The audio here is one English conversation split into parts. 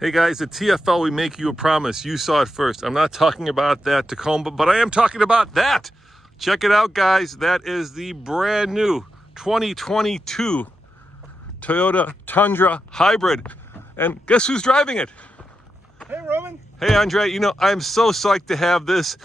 Hey guys, at TFL we make you a promise. You saw it first. I'm not talking about that Tacoma, but I am talking about that. Check it out, guys. That is the brand new 2022 Toyota Tundra Hybrid. And guess who's driving it? Hey, Roman. Hey, Andre. You know, I'm so psyched to have this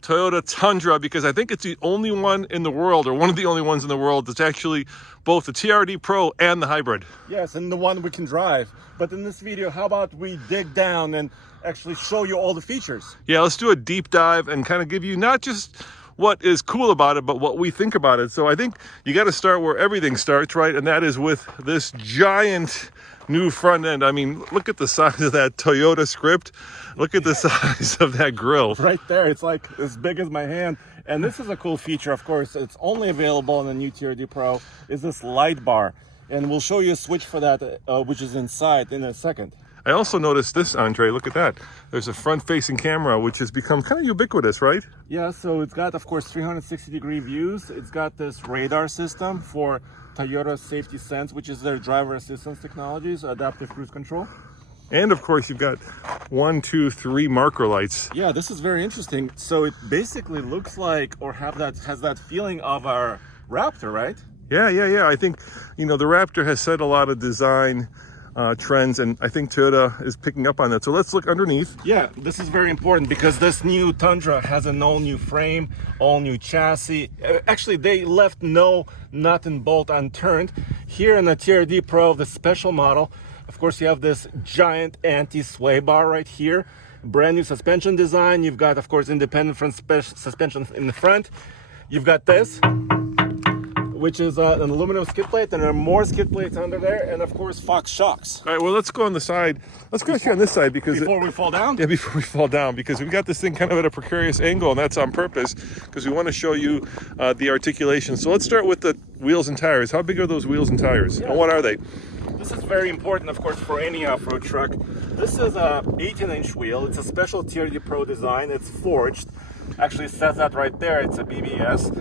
Toyota Tundra because I think it's the only one in the world, or one of the only ones in the world, that's actually both the TRD Pro and the hybrid. Yes, and the one we can drive. But in this video, how about we dig down and actually show you all the features? Yeah, let's do a deep dive and kind of give you not just what is cool about it, but what we think about it. So I think you got to start where everything starts, right? And that is with this giant new front end. I mean, look at the size of that Toyota script. Look at the size of that grille. Right there, it's like as big as my hand. And this is a cool feature, of course. It's only available in the new TRD Pro, is this light bar. And we'll show you a switch for that, which is inside in a second. I also noticed this, Andre, look at that. There's a front-facing camera, which has become kind of ubiquitous, right? Yeah, so it's got, of course, 360-degree views. It's got this radar system for Toyota Safety Sense, which is their driver assistance technologies, adaptive cruise control. And of course, you've got 1, 2, 3 marker lights. Yeah, this is very interesting. So it basically looks like, or has that feeling of our Raptor, right? Yeah. I think, you know, the Raptor has set a lot of design trends, and I think Toyota is picking up on that. So let's look underneath. Yeah, this is very important because this new Tundra has an all-new frame, all-new chassis. Actually, they left no nut and bolt unturned. Here in the TRD Pro, the special model, of course, you have this giant anti-sway bar right here. Brand new suspension design. You've got, of course, independent front suspension in the front. You've got this, which is an aluminum skid plate, and there are more skid plates under there, and of course Fox shocks. All right, well, let's go on the side. Let's go on this side because before we fall down. Yeah, before we fall down, because we've got this thing kind of at a precarious angle, and that's on purpose because we want to show you the articulation. So let's start with the wheels and tires. How big are those wheels and tires, and what are they? This is very important, of course, for any off-road truck. This is a 18-inch wheel. It's a special TRD Pro design. It's forged. Actually, it says that right there. It's a BBS.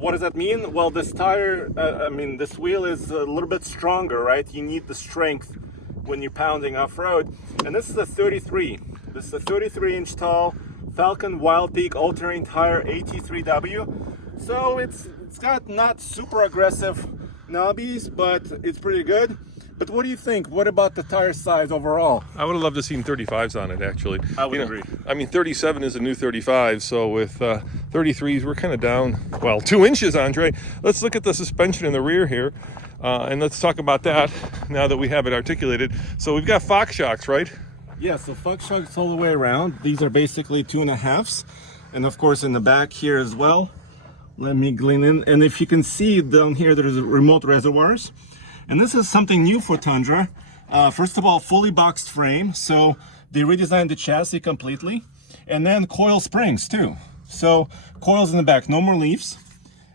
What does that mean? Well, this tire, this wheel is a little bit stronger, right? You need the strength when you're pounding off-road. And this is a 33. This is a 33-inch tall Falcon Wild Peak all-terrain tire AT3W. So it's got not super aggressive knobbies, but it's pretty good. But what do you think? What about the tire size overall? I would have loved to have seen 35s on it, actually. I would agree. I mean, 37 is a new 35, so with 33s, we're kind of down, well, 2 inches, Andre. Let's look at the suspension in the rear here, and let's talk about that now that we have it articulated. So we've got Fox shocks, right? Yeah, so Fox shocks all the way around. These are basically 2.5s. And of course, in the back here as well. Let me lean in. And if you can see down here, there's remote reservoirs. And this is something new for Tundra. First of all, fully boxed frame. So they redesigned the chassis completely. And then coil springs too. So coils in the back, no more leaves.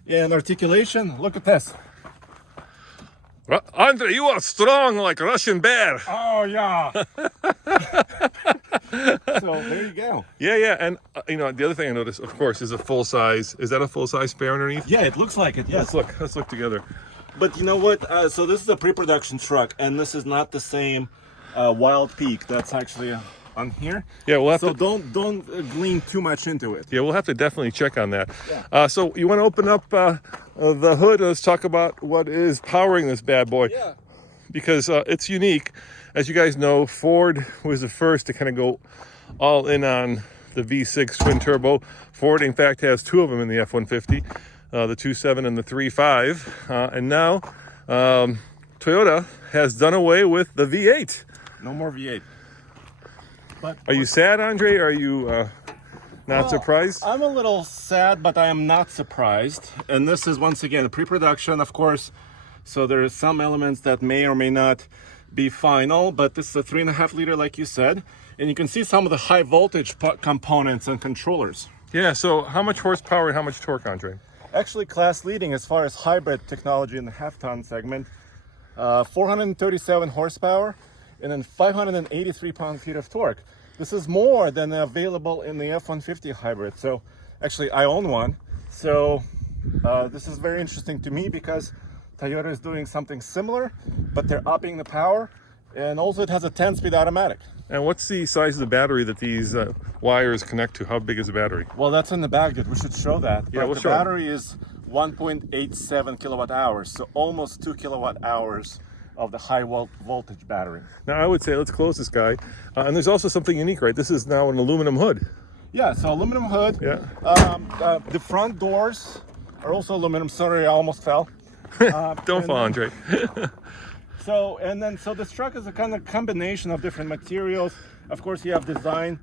And articulation, look at this. Andre, you are strong like a Russian bear. Oh, yeah. So there you go. Yeah. And, you know, the other thing I noticed, of course, is a full-size. Is that a full-size spare underneath? Yeah, it looks like it, yes. Let's look together. But you know what? So this is a pre-production truck, and this is not the same Wild Peak that's actually on here. Yeah, we'll have to. Don't glean too much into it. Yeah, we'll have to definitely check on that. Yeah. So you want to open up the hood? Let's talk about what is powering this bad boy. Yeah. Because it's unique. As you guys know, Ford was the first to kind of go all in on the V6 twin turbo. Ford, in fact, has 2 of them in the F-150. The 2.7 and the 3.5, and now Toyota has done away with the V8. No more V8. But are you sad, Andre? Are you not surprised? I'm a little sad, but I am not surprised. And this is, once again, a pre-production, of course. So there are some elements that may or may not be final, but this is a 3.5 liter, like you said. And you can see some of the high voltage components and controllers. Yeah, so how much horsepower and how much torque, Andre? Actually, class leading as far as hybrid technology in the half-ton segment. 437 horsepower and then 583 pound-feet of torque. This is more than available in the F-150 hybrid. So actually, I own one. So this is very interesting to me because Toyota is doing something similar, but they're upping the power And also it has a 10-speed automatic. And what's the size of the battery that these wires connect to? How big is the battery? Well, that's in the back, dude. We should show that. Yeah, But we'll the show it. battery is 1.87 kilowatt hours, so almost 2 kilowatt hours of the high voltage battery. Now, I would say let's close this guy. And there's also something unique, right? This is now an aluminum hood. Yeah, so aluminum hood. Yeah. The front doors are also aluminum. Sorry, I almost fell. Don't fall, Andre. So this truck is a kind of combination of different materials. Of course, you have design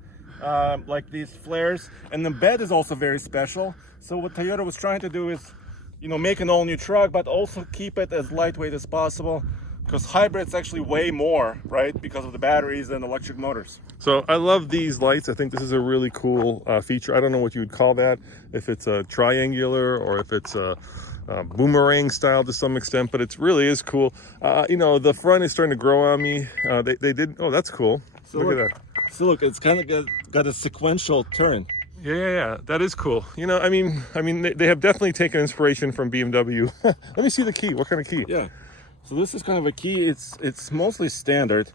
like these flares, and the bed is also very special. So what Toyota was trying to do is, make an all-new truck, but also keep it as lightweight as possible, because hybrids actually weigh more, right? Because of the batteries and electric motors. So I love these lights. I think this is a really cool feature. I don't know what you would call that, if it's a triangular or if it's a boomerang style to some extent, but it really is cool. The front is starting to grow on me. They did. Oh, that's cool. So look at that. So look, it's kind of got a sequential turn. Yeah. That is cool. I mean, they have definitely taken inspiration from BMW. Let me see the key. What kind of key? Yeah. So this is kind of a key. It's mostly standard.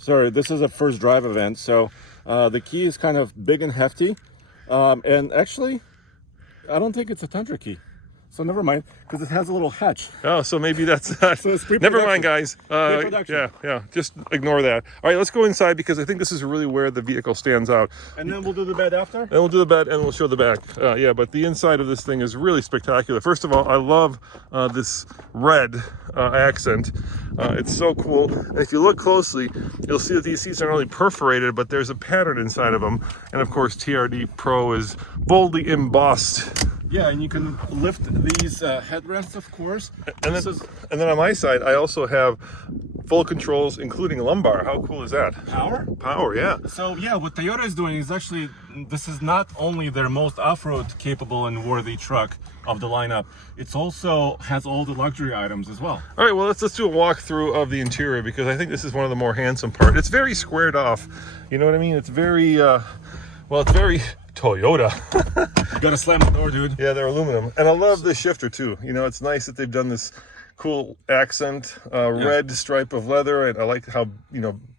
Sorry, this is a first drive event, so the key is kind of big and hefty. And actually, I don't think it's a Tundra key. So never mind, because it has a little hatch. Oh, so maybe that's So it's pre-production. never mind, guys. Pre-production. Yeah. Just ignore that. All right, let's go inside because I think this is really where the vehicle stands out. And then we'll do the bed after? And we'll do the bed and we'll show the back. But the inside of this thing is really spectacular. First of all, I love this red accent. It's so cool. And if you look closely, you'll see that these seats aren't only perforated, but there's a pattern inside of them. And of course, TRD Pro is boldly embossed. Yeah, and you can lift these headrests, of course. And then on my side, I also have full controls, including lumbar. How cool is that? Power, yeah. So yeah, what Toyota is doing is actually, this is not only their most off-road capable and worthy truck of the lineup, it's also has all the luxury items as well. All right, well, let's do a walkthrough of the interior because I think this is one of the more handsome parts. It's very squared off. You know what I mean? It's very, it's very Toyota. You gotta slam the door, dude. Yeah, they're aluminum. And I love the shifter too. It's nice that they've done this cool accent, red stripe of leather. And I like how,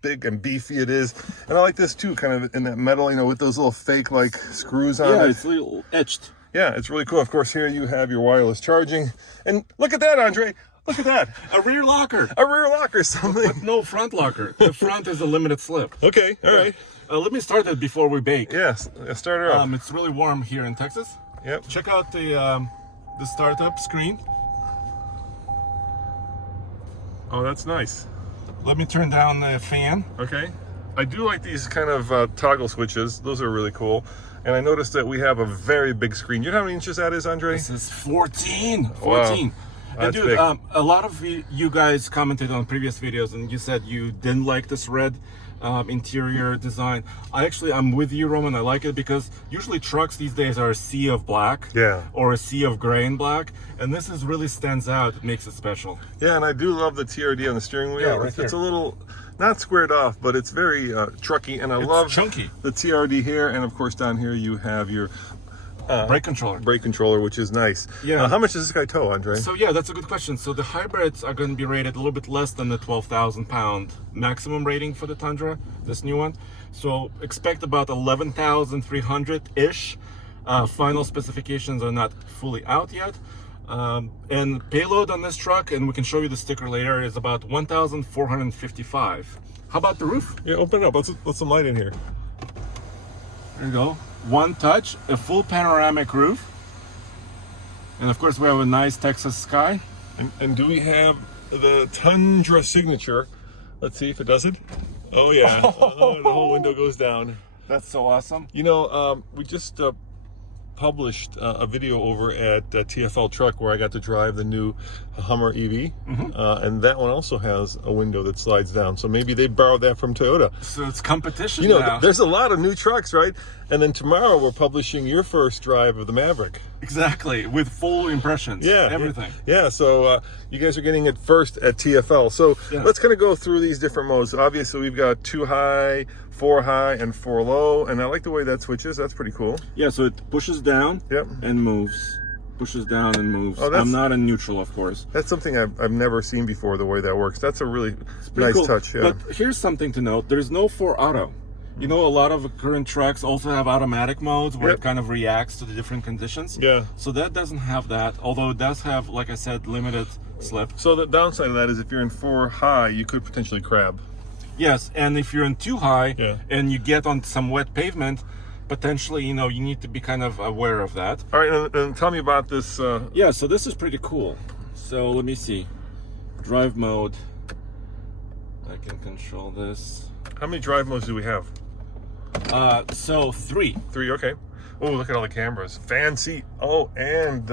big and beefy it is. And I like this too, kind of in that metal, with those little fake like screws on it. Yeah, it's a little etched. Yeah, it's really cool. Of course, here you have your wireless charging. And look at that, Andre. Look at that. A rear locker. A rear locker, something. But no front locker. The front is a limited slip. Okay, all right. Let me start it before we bake. Yes, start her up. It's really warm here in Texas. Yep. Check out the startup screen. Oh, that's nice. Let me turn down the fan. Okay. I do like these kind of toggle switches. Those are really cool. And I noticed that we have a very big screen. You know how many inches that is, Andre? This is 14. 14. Wow. And That's dude, big. A lot of you guys commented on previous videos and you said you didn't like this red interior design. I'm with you, Roman. I like it because usually trucks these days are a sea of black, or a sea of gray and black, and this really stands out. It makes it special. Yeah, and I do love the TRD on the steering wheel. Yeah, right It's a little not squared off, but it's very trucky, and I love chunky. The TRD here, and of course down here you have your brake controller, which is nice. Yeah. How much does this guy tow, Andre? So yeah, that's a good question. So the hybrids are going to be rated a little bit less than the 12,000 pound maximum rating for the Tundra, this new one. So expect about 11,300 ish. Final specifications are not fully out yet. And payload on this truck, and we can show you the sticker later, is about 1,455. How about the roof? Yeah, open it up. Let's some light in here. There you go. One touch, a full panoramic roof. And of course we have a nice Texas sky. And do we have the Tundra signature? Let's see if it does it. Oh yeah, the whole window goes down. That's so awesome. We just published a video over at TFL Truck where I got to drive the new Hummer EV, and that one also has a window that slides down. So maybe they borrowed that from Toyota. So it's competition now. There's a lot of new trucks, right? And then tomorrow we're publishing your first drive of the Maverick. Exactly, with full impressions. Yeah, everything. Yeah, so you guys are getting it first at TFL. So let's kind of go through these different modes. Obviously, we've got 2 high, 4 high, and 4 low, and I like the way that switches. That's pretty cool. Yeah, so it pushes down and moves. pushes down and moves. Oh, that's- I'm not in neutral, of course. That's something I've never seen before, the way that works. That's a really Pretty nice cool. touch. Yeah. But here's something to note. There's no 4 auto. You know, a lot of current trucks also have automatic modes where Yep. it kind of reacts to the different conditions. Yeah. So that doesn't have that, although it does have, like I said, limited slip. So the downside of that is if you're in 4 high, you could potentially crab. Yes, and if you're in too high Yeah. and you get on some wet pavement, potentially, you know, you need to be kind of aware of that. All right, and tell me about this. Yeah, so this is pretty cool. So let me see. Drive mode. I can control this. How many drive modes do we have? So 3. 3, okay. Oh, look at all the cameras. Fan seat. Oh, and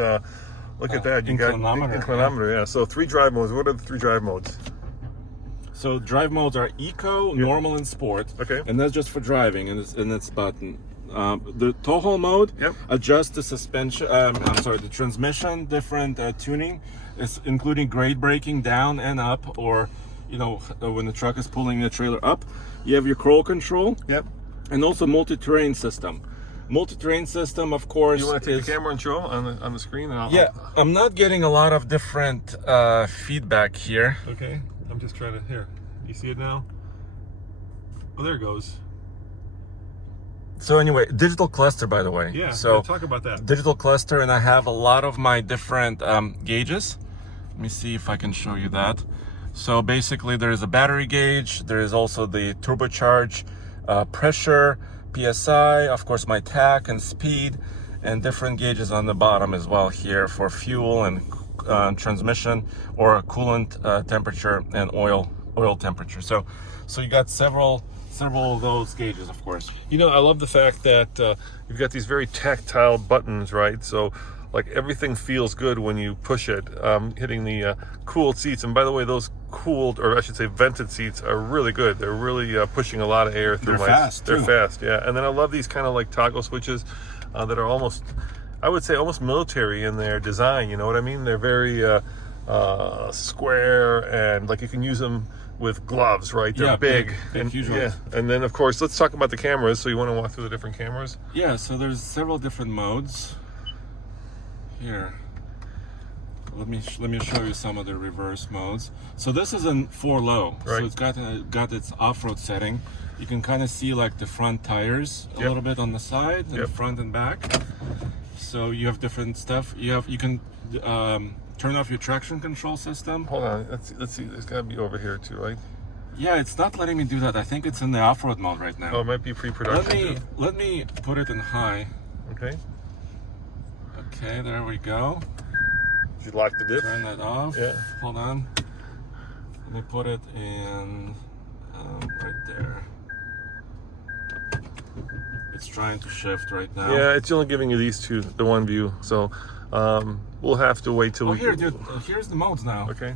look at that. You got inclinometer, inclinometer, yeah. So 3 drive modes. What are the 3 drive modes? So drive modes are eco, normal, and sport. Okay. And that's just for driving, and it's button. The tow haul mode Yep. adjusts the suspension. The transmission, different tuning, is including grade braking down and up, or you know when the truck is pulling the trailer up. You have your crawl control. Yep. And also multi-terrain system. Multi-terrain system, of course. You want to take is, the camera and show on the screen? And Yeah, I'm not getting a lot of different feedback here. Okay. I'm just trying to. Here. You see it now? Oh, there it goes. So anyway, digital cluster, by the way. Yeah. So talk about that. digital cluster, and I have a lot of my different gauges. Let me see if I can show you that. So basically, there is a battery gauge. There is also the turbocharge, pressure, PSI, of course, my tach and speed, and different gauges on the bottom as well here for fuel and transmission or coolant temperature and oil temperature. So you got several of those gauges, of course. You know, I love the fact that you've got these very tactile buttons, right? So, like, everything feels good when you push it, hitting the cooled seats. And by the way, those cooled, or I should say vented seats, are really good. They're really pushing a lot of air through. They're fast, They're too. fast, yeah. And then I love these kind of like toggle switches that are almost, I would say, almost military in their design. You know what I mean? They're very square, and like you can use them with gloves, right? They're Yeah, big, big, and huge yeah. ones. And then of course, let's talk about the cameras. So you want to walk through the different cameras? Yeah, so there's several different modes. Here, let me show you some of the reverse modes. So this is in 4 low, Right. so it's got its off-road setting. You can kind of see like the front tires a Yep. little bit on the side, and Yep. the front and back. So you have different stuff. You can turn off your traction control system. Hold on, let's see. There's got to be over here too, right? Yeah, it's not letting me do that. I think it's in the off-road mode right now. Oh, it might be pre-production. Let me put it in high. Okay. Okay, there we go. Did you lock the diff? Turn that off. Yeah. Hold on. Let me put it in right there. It's trying to shift right now. Yeah, it's only giving you these two, the one view. So we'll have to wait till Oh, we. here, dude. Here's the modes now. Okay.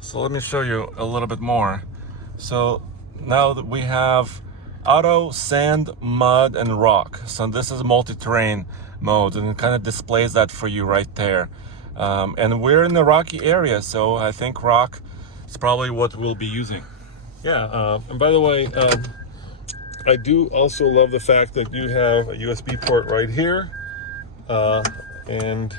So let me show you a little bit more. So now that we have auto, sand, mud, and rock. So this is multi-terrain mode, and it kind of displays that for you right there. And we're in the rocky area, so I think rock is probably what we'll be using. Yeah. And by the way, I do also love the fact that you have a USB port right here. And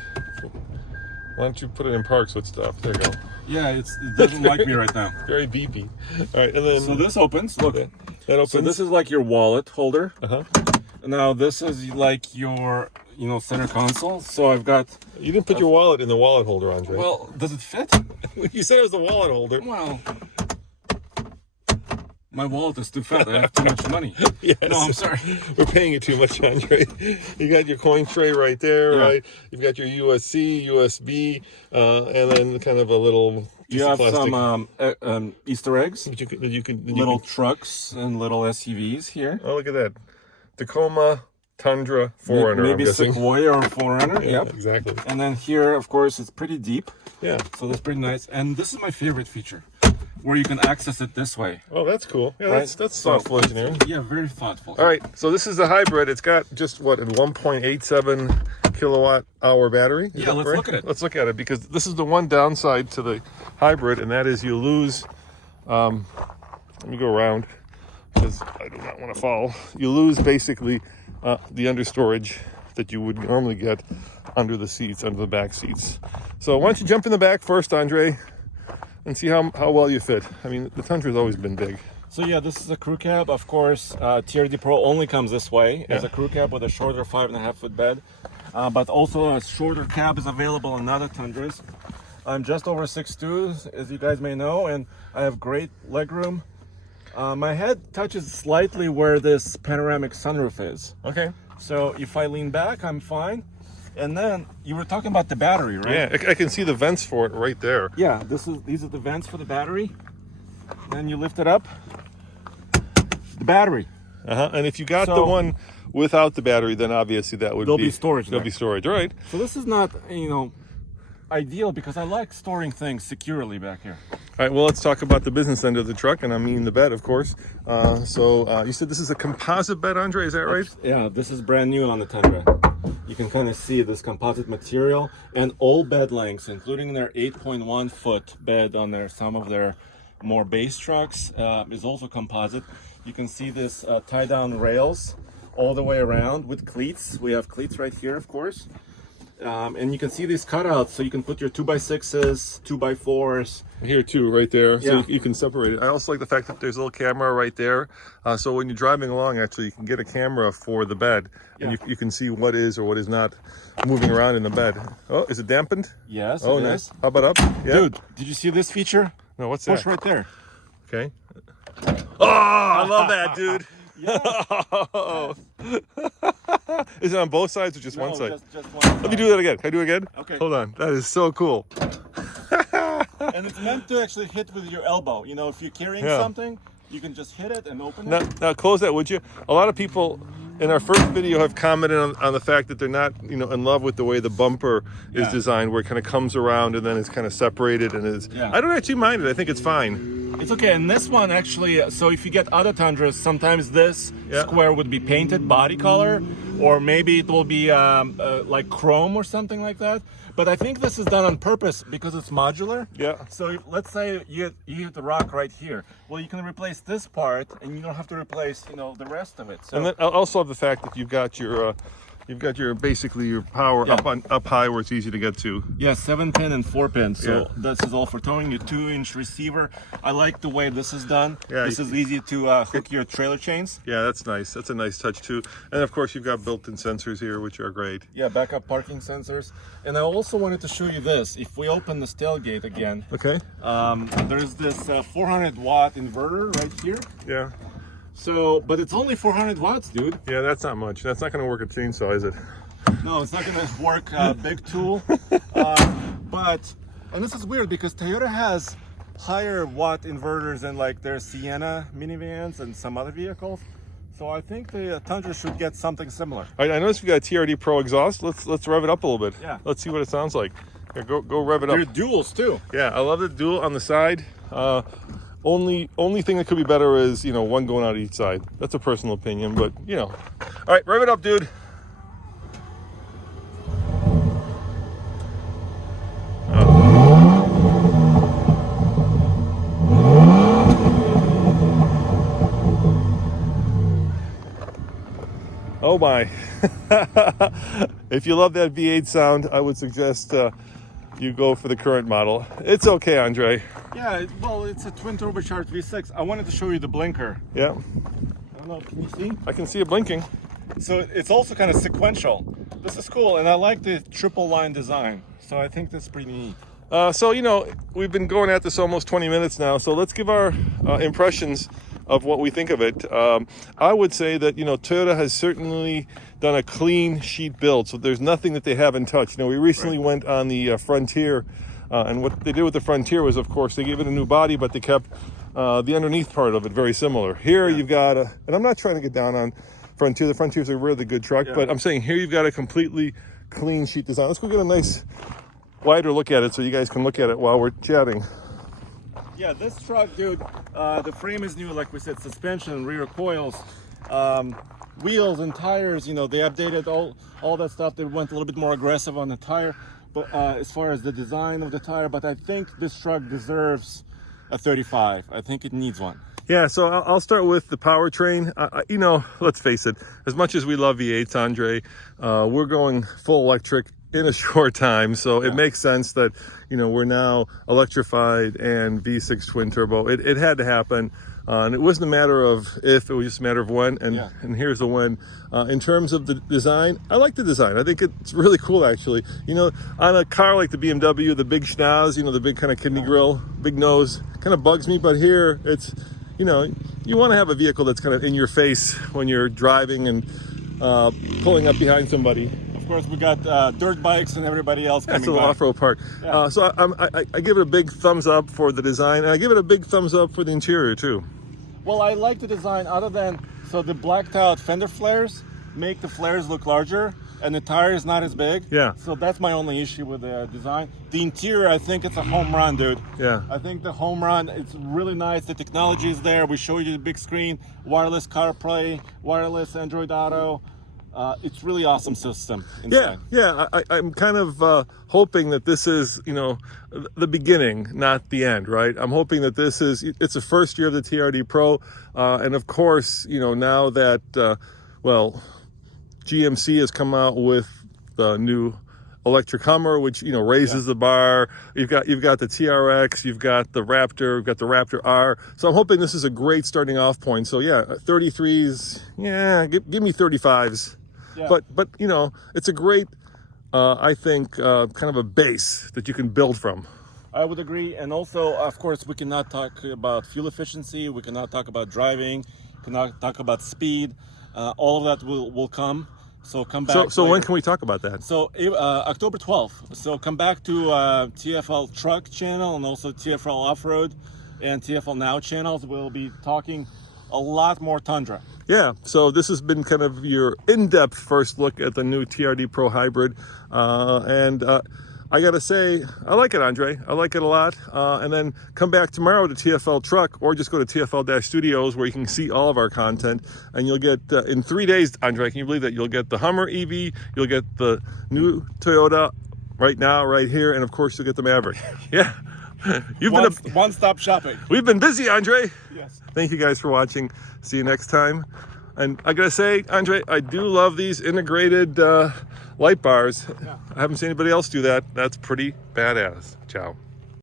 why don't you put it in park so it stops? There you go. Yeah, it doesn't like me right now. Very beepy. All right, and then So this opens. Look. that opens. So this is like your wallet holder. Uh-huh. Now this is like your, center console. So I've got. You didn't put your wallet in the wallet holder, Andre. Well, does it fit? You said it was the wallet holder. Well, my wallet is too fat. I have too much money. Yes. No, I'm sorry. We're paying you too much, Andre. You got your coin tray right there, Yeah. right? You've got your USB, and then kind of a little piece You of have plastic. some Easter eggs, that you can little trucks, and little SUVs here. Oh, look at that. Tacoma, Tundra, Forerunner, Maybe I'm guessing. Sequoia or Forerunner. Yeah, Yep. exactly. And then here, of course, it's pretty deep, Yeah. so that's pretty nice. And this is my favorite feature, where you can access it this way. Oh, that's cool. Yeah, Right. that's So- thoughtful engineering. Yeah, very thoughtful. All right, so this is the hybrid. It's got just a 1.87 kilowatt hour battery. Is Yeah, that let's right? look at it. Let's look at it, because this is the one downside to the hybrid, and that is you lose. Let me go around, because I do not want to fall. You lose basically the understorage that you would normally get under the seats, under the back seats. So why don't you jump in the back first, Andre, and see how well you fit. I mean, the Tundra's always been big. So yeah, this is a crew cab. Of course, TRD Pro only comes this way as a crew cab with a shorter 5.5-foot bed. But also a shorter cab is available on other Tundras. I'm just over 6'2", as you guys may know, and I have great legroom. My head touches slightly where this panoramic sunroof is. Okay. So if I lean back, I'm fine. And then you were talking about the battery, right? Yeah, I can see the vents for it right there. Yeah, these are the vents for the battery. Then you lift it up. The battery. And if you got the one without the battery, then obviously that would be storage. There'll be storage, all right? So this is not, ideal because I like storing things securely back here. All right, well, let's talk about the business end of the truck, and I mean the bed, of course. So you said this is a composite bed, Andre, is that right? Yeah, this is brand new on the Tundra. You can kind of see this composite material, and all bed lengths, including their 8.1-foot bed on some of their more base trucks, is also composite. You can see this tie-down rails all the way around with cleats. We have cleats right here, of course. And you can see these cutouts, so you can put your 2x6s, 2x4s. Here too, right there, Yeah. so you can separate it. I also like the fact that there's a little camera right there. So when you're driving along, actually, you can get a camera for the bed, and you can see what is or what is not moving around in the bed. Oh, is it dampened? Yes, Oh, it nice. is. How about up? Yeah. Dude, did you see this feature? No, what's Push that? right there. Okay. Oh, I love that, dude. Yeah. Is it on both sides or just one side? Just one side. Let me do that again. Can I do it again? Okay. Hold on. That is so cool. And it's meant to actually hit with your elbow. If you're carrying something, you can just hit it and open it. Now close that, would you? A lot of people in our first video have commented on the fact that they're not, in love with the way the bumper is designed, where it kind of comes around and then it's kind of separated and is. Yeah. I don't actually mind it. I think it's fine. It's okay. And this one actually, so if you get other Tundras, sometimes this square would be painted body color, or maybe it will be like chrome or something like that. But I think this is done on purpose because it's modular. Yeah. So let's say you hit the rock right here. Well, you can replace this part, and you don't have to replace, the rest of it. So, And then I also have the fact that you've got your basically your power up high where it's easy to get to. yeah, 7-pin and 4-pin. So this is all for towing. Your 2-inch receiver. I like the way this is done. Yeah, this is easy to hook your trailer chains. Yeah, that's nice. That's a nice touch too. And of course, you've got built-in sensors here, which are great. Yeah, backup parking sensors. And I also wanted to show you this. If we open this tailgate again, Okay. there's this 400-watt inverter right here. Yeah. So, but it's only 400 watts, dude. Yeah, that's not much. That's not going to work a chainsaw, is it? No, it's not going to work big tool. And this is weird because Toyota has higher watt inverters than like their Sienna minivans and some other vehicles. So I think the Tundra should get something similar. All right, I noticed we got a TRD Pro exhaust. Let's rev it up a little bit. Yeah. Let's see what it sounds like. Here, go rev it up. They're duals too. Yeah, I love the dual on the side. Only thing that could be better is, one going out each side. That's a personal opinion, but, All right, rev it up, dude. Oh my. If you love that V8 sound, I would suggest you go for the current model. It's okay, Andre. Yeah, well, it's a twin turbocharged V6. I wanted to show you the blinker. Yeah, I don't know, can you see? I can see it blinking. So it's also kind of sequential. This is cool, and I like the triple line design. So I think that's pretty neat. So, we've been going at this almost 20 minutes now, so let's give our impressions of what we think of it. I would say that, Toyota has certainly done a clean sheet build, so there's nothing that they haven't touched. We recently went on the Frontier, and what they did with the Frontier was, of course, they gave it a new body, but they kept the underneath part of it very similar. Here you've got and I'm not trying to get down on Frontier. The Frontier's a really good truck, but I'm saying here you've got a completely clean sheet design. Let's go get a nice wider look at it so you guys can look at it while we're chatting. Yeah, this truck, dude, the frame is new, like we said, suspension, rear coils, wheels and tires, they updated all that stuff. They went a little bit more aggressive on the tire, but as far as the design of the tire, but I think this truck deserves a 35. I think it needs one. Yeah, so I'll start with the powertrain. Let's face it, as much as we love V8s, Andre, we're going full electric in a short time. So it makes sense that, we're now electrified and V6 twin turbo. It had to happen. And it wasn't a matter of if, it was just a matter of when, and here's the when. In terms of the design, I like the design. I think it's really cool, actually. On a car like the BMW, the big schnoz, the big kind of kidney grill, big nose, kind of bugs me. But here, it's, you want to have a vehicle that's kind of in your face when you're driving and pulling up behind somebody. Of course, we got dirt bikes and everybody else coming That's the by. off-road part. So I give it a big thumbs up for the design, and I give it a big thumbs up for the interior too. Well, I like the design other than, so the blacked out fender flares make the flares look larger and the tire is not as big. Yeah. So that's my only issue with the design. The interior, I think it's a home run, dude. Yeah. I think the home run, it's really nice. The technology is there. We show you the big screen, wireless CarPlay, wireless Android Auto. It's really awesome system inside. I'm kind of hoping that this is, the beginning, not the end, right? I'm hoping that it's the first year of the TRD Pro, and of course, now that, GMC has come out with the new electric Hummer, which raises the bar. You've got the TRX, you've got the Raptor, you've got the Raptor R. So I'm hoping this is a great starting off point. So 33s, give me 35s. Yeah. But it's a great, I think, kind of a base that you can build from. I would agree. And also, of course, we cannot talk about fuel efficiency. We cannot talk about driving. We cannot talk about speed. All of that will come. So come back. So when can we talk about that? So October 12th. So come back to TFL Truck channel and also TFL Off-Road and TFL Now channels. We'll be talking a lot more Tundra. Yeah, so this has been kind of your in-depth first look at the new TRD Pro Hybrid. And I got to say, I like it, Andre. I like it a lot. And then come back tomorrow to TFL Truck, or just go to TFL-Studios where you can see all of our content. And you'll get, in 3 days, Andre, can you believe that? You'll get the Hummer EV, you'll get the new Toyota right now, right here, and of course you'll get the Maverick. Yeah. One-stop shopping. We've been busy, Andre. Yes. Thank you guys for watching. See you next time. And I gotta say, Andre, I do love these integrated light bars. I haven't seen anybody else do that. That's pretty badass. Ciao.